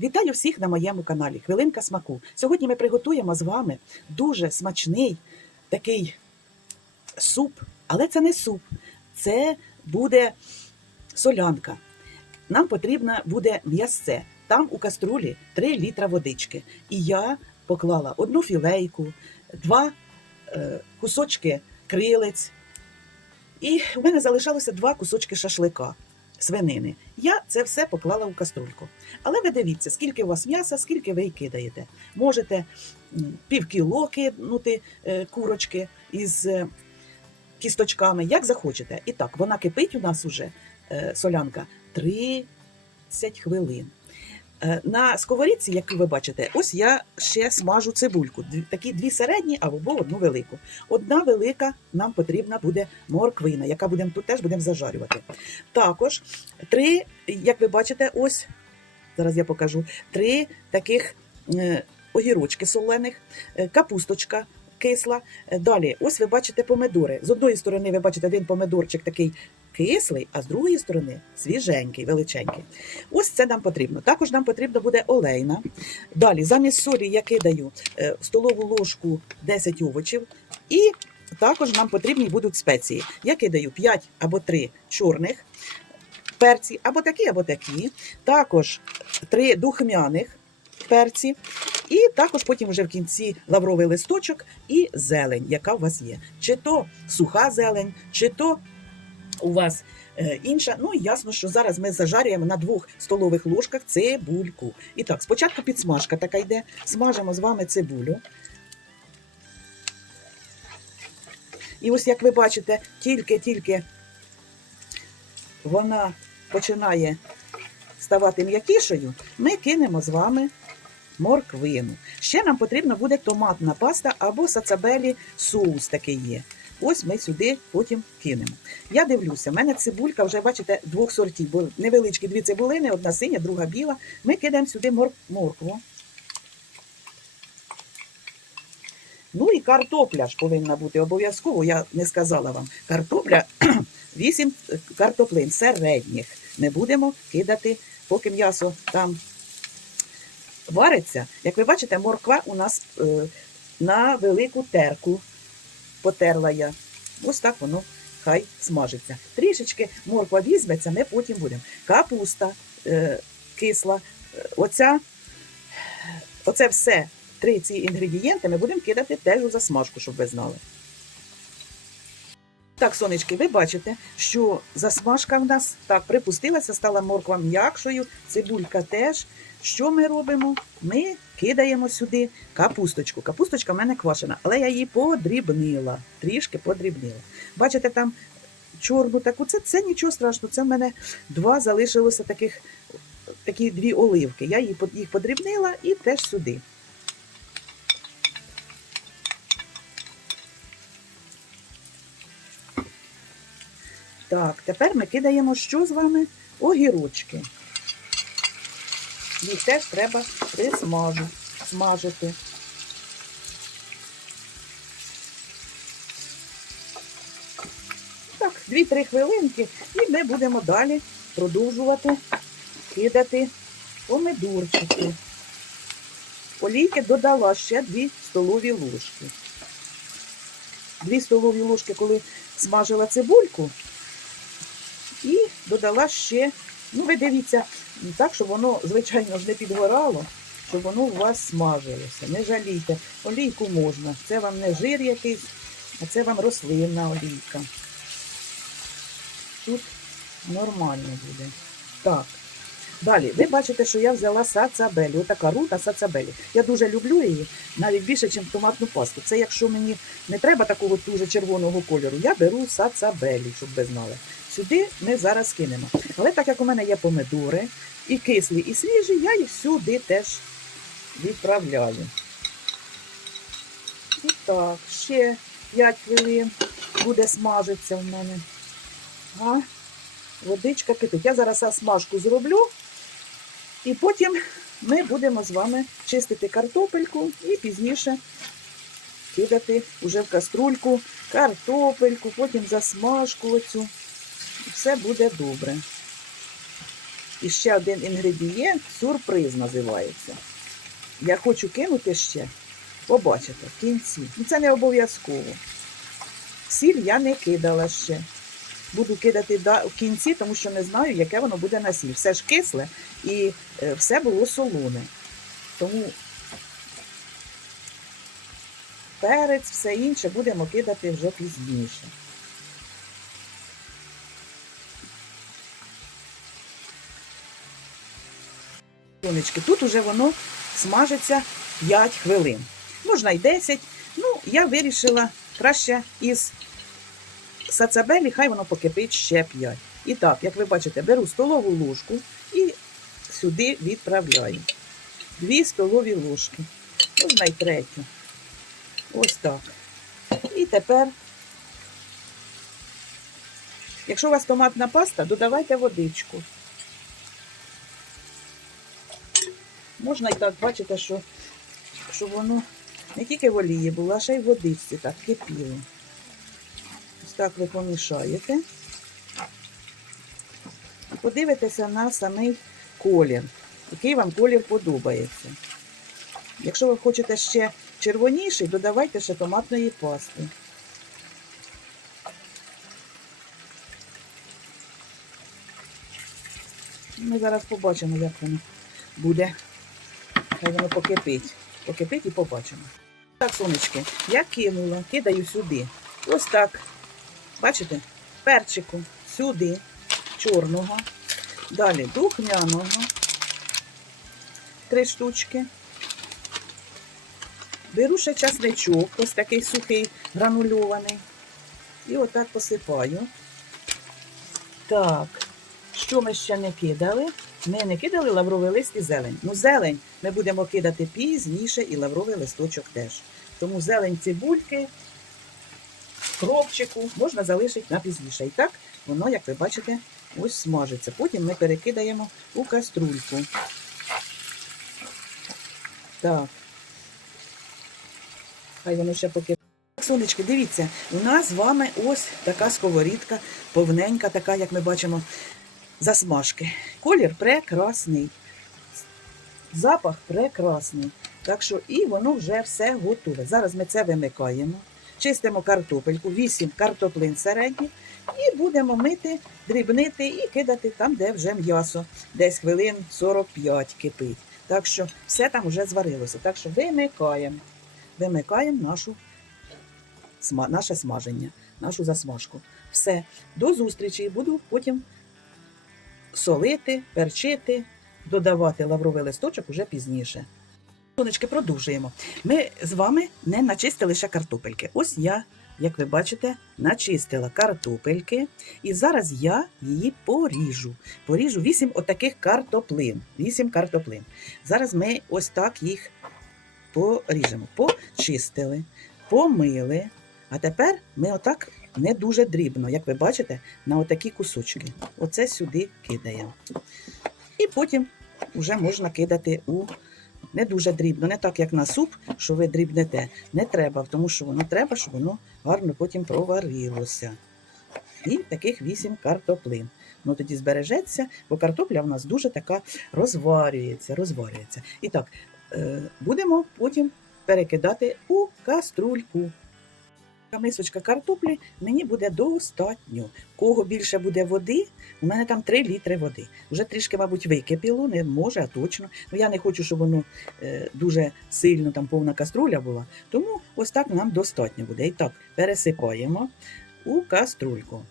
Вітаю всіх на моєму каналі Хвилинка смаку. Сьогодні ми приготуємо з вами дуже смачний такий суп, але це не суп, це буде солянка. Нам потрібно буде м'ясце. Там у каструлі 3 літра водички. І я поклала одну філейку, два е, кусочки крилець. І в мене залишалося два кусочки шашлика свинини. Я це все поклала у каструльку. Але ви дивіться, скільки у вас м'яса, скільки ви й кидаєте. Можете пів півкіло кинути е, курочки із е, кісточками, як захочете. І так, вона кипить у нас уже е, солянка 30 хвилин. Е, На сковорідці, як ви бачите, ось я ще смажу цибульку. Такі дві середні або одну велику. Одна велика нам потрібна буде морквина, яка будемо тут теж будемо зажарювати. Також три, як ви бачите, ось зараз я покажу три таких е, огірочки солених, е, капусточка. Кисла. Далі, ось ви бачите помидори. З одної сторони ви бачите один помидорчик такий кислий, а з другої сторони свіженький, величенький. Ось це нам потрібно. Також нам потрібно буде олейна. Далі, замість солі я кидаю е, столову ложку 10 овочів. І також нам потрібні будуть спеції. Я кидаю 5 або 3 чорних перці, або такі, або такі. Також 3 духмяних перці. І також потім вже в кінці лавровий листочок і зелень, яка у вас є. Чи то суха зелень, чи то у вас е, інша. Ну і ясно, що зараз ми зажарюємо на двох столових ложках цибульку. І так, спочатку підсмажка така йде. Смажимо з вами цибулю. І ось як ви бачите, тільки-тільки вона починає ставати м'якішою, ми кинемо з вами морквину. Ще нам потрібна буде томатна паста або сацабелі соус такий є. Ось ми сюди потім кинемо. Я дивлюся, в мене цибулька вже, бачите, двох сортів. Бо невеличкі дві цибулини, одна синя, друга біла. Ми кидаємо сюди мор- моркву. Ну і картопля ж повинна бути обов'язково. Я не сказала вам. Картопля 8 картоплин середніх. Ми будемо кидати, поки м'ясо там вариться. Як ви бачите, морква у нас е, на велику терку потерла я. Ось так воно хай смажиться. Трішечки морква візьметься, ми потім будемо. Капуста е, кисла. Е, Оця, оце все, три ці інгредієнти ми будемо кидати теж у засмажку, щоб ви знали. Так, сонечки, ви бачите, що засмажка в нас так припустилася, стала морква м'якшою, цибулька теж. Що ми робимо? Ми кидаємо сюди капусточку. Капусточка в мене квашена, але я її подрібнила, трішки подрібнила. Бачите, там чорну таку, це, це нічого страшного. Це в мене два залишилося таких, такі дві оливки. Я їх подрібнила і теж сюди. Так, тепер ми кидаємо що з вами? Огірочки. Їх теж треба присмажу, смажити. Так, 2-3 хвилинки, і ми будемо далі продовжувати кидати помидорчики. Олійки додала ще 2 столові ложки. 2 столові ложки, коли смажила цибульку, додала ще, ну ви дивіться, так, щоб воно, звичайно ж, не підгорало, щоб воно у вас смажилося. Не жалійте, олійку можна. Це вам не жир якийсь, а це вам рослинна олійка. Тут нормально буде. Так. Далі, ви бачите, що я взяла сацабелі. Отака рута сацабелі. Я дуже люблю її, навіть більше, ніж томатну пасту. Це якщо мені не треба такого дуже червоного кольору, я беру сацабелі, щоб ви знали. Сюди ми зараз кинемо. Але так як у мене є помидори, і кислі, і свіжі, я їх сюди теж відправляю. І так, ще 5 хвилин буде смажитися в мене. А, водичка кипить. Я зараз смажку зроблю, і потім ми будемо з вами чистити картопельку і пізніше кидати уже в каструльку картопельку, потім засмажку оцю. Все буде добре. І ще один інгредієнт сюрприз називається. Я хочу кинути ще, побачите, в кінці. Ну це не обов'язково. Сіль я не кидала ще. Буду кидати в кінці, тому що не знаю, яке воно буде на сіль. Все ж кисле і е, все було солоне. Тому перець, все інше будемо кидати вже пізніше. Тут уже воно смажиться 5 хвилин. Можна й 10. Ну, я вирішила краще із сацабелі, хай воно покипить ще 5. І так, як ви бачите, беру столову ложку і сюди відправляю. Дві столові ложки. Можна й третю. Ось так. І тепер, якщо у вас томатна паста, додавайте водичку. Можна і так, бачите, що, щоб воно не тільки в олії було, а ще й в водичці так кипіло. Так ви помішаєте. Подивитеся на самий колір, який вам колір подобається. Якщо ви хочете ще червоніший, додавайте ще томатної пасти. Ми зараз побачимо, як воно буде. Хай воно покипить. Покипить і побачимо. Так, сонечки, я кинула, кидаю сюди. Ось так. Бачите? Перчику сюди, чорного. Далі духмяного. Три штучки. Беру ще часничок, ось такий сухий, гранульований. І отак посипаю. Так, що ми ще не кидали? Ми не кидали лавровий лист і зелень. Ну, зелень ми будемо кидати пізніше і лавровий листочок теж. Тому зелень цибульки, кропчику можна залишити на пізніше. І так воно, як ви бачите, ось смажиться. Потім ми перекидаємо у каструльку. Так. Хай воно ще поки. Сонечки, дивіться, у нас з вами ось така сковорідка, повненька, така, як ми бачимо, засмажки. Колір прекрасний. Запах прекрасний. Так що і воно вже все готове. Зараз ми це вимикаємо, чистимо картопельку, 8 картоплин середніх, і будемо мити, дрібнити і кидати там, де вже м'ясо. Десь хвилин 45 кипить. Так що все там вже зварилося. Так що вимикаємо. Вимикаємо нашу, наше смаження, нашу засмажку. Все. До зустрічі. Буду потім солити, перчити, додавати лавровий листочок уже пізніше. Сонечки, продовжуємо. Ми з вами не начистили ще картопельки. Ось я, як ви бачите, начистила картопельки. І зараз я її поріжу. Поріжу 8 отаких картоплин. 8 картоплин. Зараз ми ось так їх поріжемо. Почистили, помили. А тепер ми отак не дуже дрібно, як ви бачите, на отакі кусочки. Оце сюди кидаємо. І потім вже можна кидати у не дуже дрібно, не так, як на суп, що ви дрібнете. Не треба, тому що воно треба, щоб воно гарно потім проварилося. І таких вісім картоплин. Ну тоді збережеться, бо картопля в нас дуже така розварюється, розварюється. І так, е, будемо потім перекидати у каструльку. Така Мисочка картоплі мені буде достатньо. Кого більше буде води, у мене там 3 літри води. Вже трішки, мабуть, википіло, не може, а точно. Ну я не хочу, щоб воно е, дуже сильно там повна каструля була. Тому ось так нам достатньо буде. І так, пересипаємо у каструльку.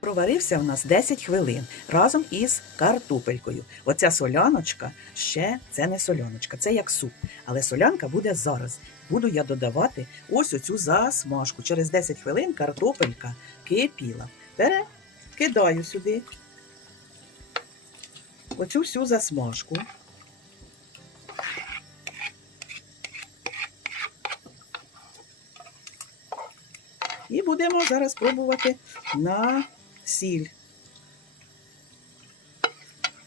Проварився у нас 10 хвилин разом із картопелькою. Оця соляночка ще це не соляночка, це як суп. Але солянка буде зараз. Буду я додавати ось оцю засмажку. Через 10 хвилин картопелька кипіла. Перекидаю сюди оцю всю засмажку. І будемо зараз пробувати на сіль.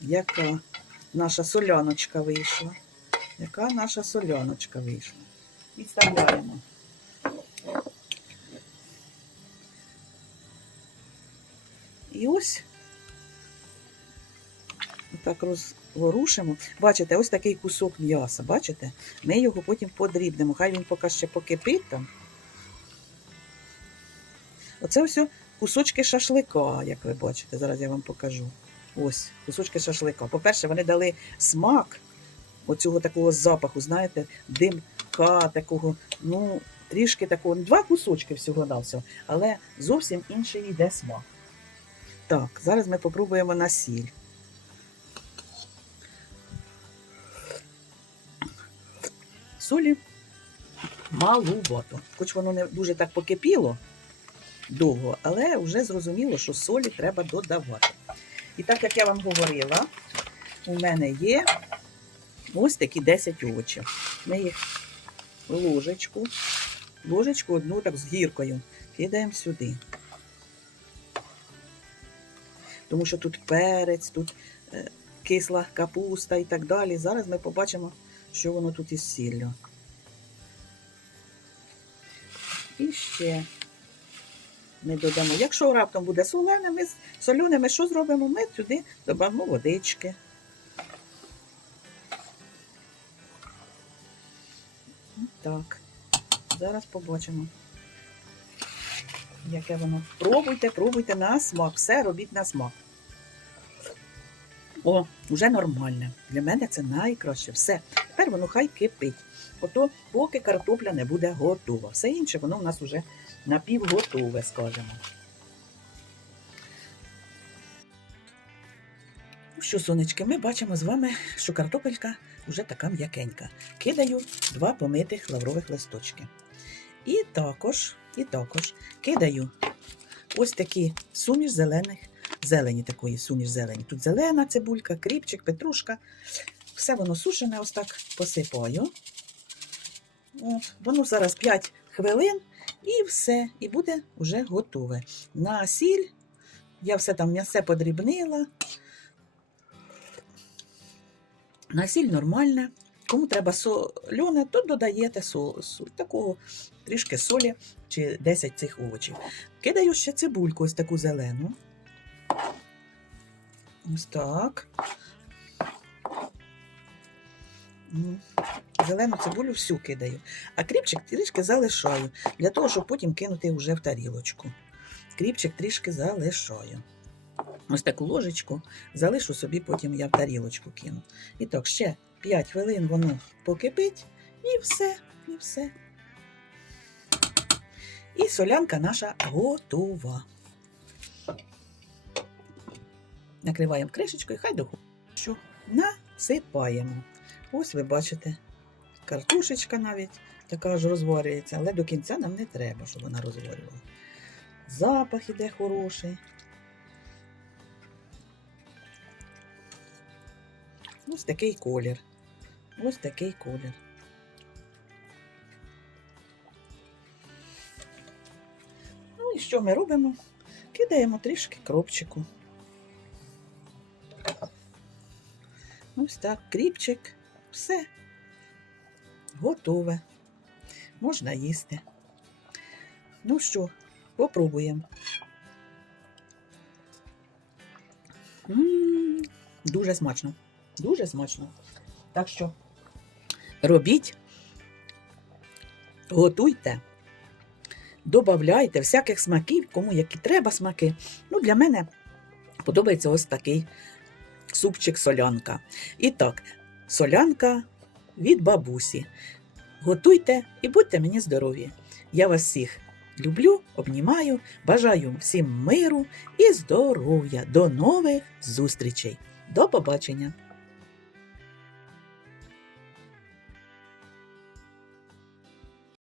Яка наша соляночка вийшла? Яка наша соляночка вийшла? Відставляємо. І ось так розворушимо. Бачите, ось такий кусок м'яса. Бачите? Ми його потім подрібнемо. Хай він поки ще покипить там. Оце ось кусочки шашлика, як ви бачите. Зараз я вам покажу. Ось, кусочки шашлика. По-перше, вони дали смак оцього такого запаху, знаєте, димка такого, ну, трішки такого, два кусочки всього на всього, але зовсім інший йде смак. Так, зараз ми попробуємо на сіль. Солі малувато. Хоч воно не дуже так покипіло довго, але вже зрозуміло, що солі треба додавати. І так як я вам говорила, у мене є ось такі 10 овочів. Ми їх ложечку, ложечку одну так з гіркою кидаємо сюди. Тому що тут перець, тут е, кисла капуста і так далі. Зараз ми побачимо, що воно тут із сіллю. І ще ми додамо. Якщо раптом буде солене, ми що зробимо? Ми сюди додамо водички. Так, зараз побачимо, яке воно. Пробуйте, пробуйте на смак. Все робіть на смак. О, вже нормальне. Для мене це найкраще. Все. Тепер воно хай кипить. Ото поки картопля не буде готова. Все інше воно в нас вже напівготове, скажімо. Ну що, сонечки, ми бачимо з вами, що картопелька вже така м'якенька. Кидаю два помитих лаврових листочки. І також, і також кидаю ось такі суміш зелених, зелені такої суміш зелені. Тут зелена цибулька, кріпчик, петрушка. Все воно сушене, ось так посипаю. От, воно зараз 5 хвилин і все, і буде вже готове. На сіль я все там м'ясе подрібнила. На сіль нормальне. Кому треба солене, то додаєте сол, соль, такого трішки солі чи 10 цих овочів. Кидаю ще цибульку, ось таку зелену. Ось так. Зелену цибулю всю кидаю. А кріпчик трішки залишаю, для того, щоб потім кинути вже в тарілочку. Кріпчик трішки залишаю. Ось таку ложечку залишу собі, потім я в тарілочку кину. І так, ще 5 хвилин воно покипить, і все, і все. І солянка наша готова. Накриваємо кришечкою, хай доходить. Що? Насипаємо. Ось ви бачите, картошечка навіть така ж розварюється, але до кінця нам не треба, щоб вона розварювала. Запах іде хороший. Ось такий колір. Ось такий колір. Ну і що ми робимо? Кидаємо трішки кропчику. Ось так, кріпчик, все готове. Можна їсти. Ну що, попробуємо. М, Дуже смачно. Дуже смачно. Так що робіть, готуйте, додавайте всяких смаків, кому які треба смаки. Ну, для мене подобається ось такий супчик солянка. І так, солянка від бабусі. Готуйте і будьте мені здорові. Я вас всіх люблю, обнімаю, бажаю всім миру і здоров'я. До нових зустрічей. До побачення!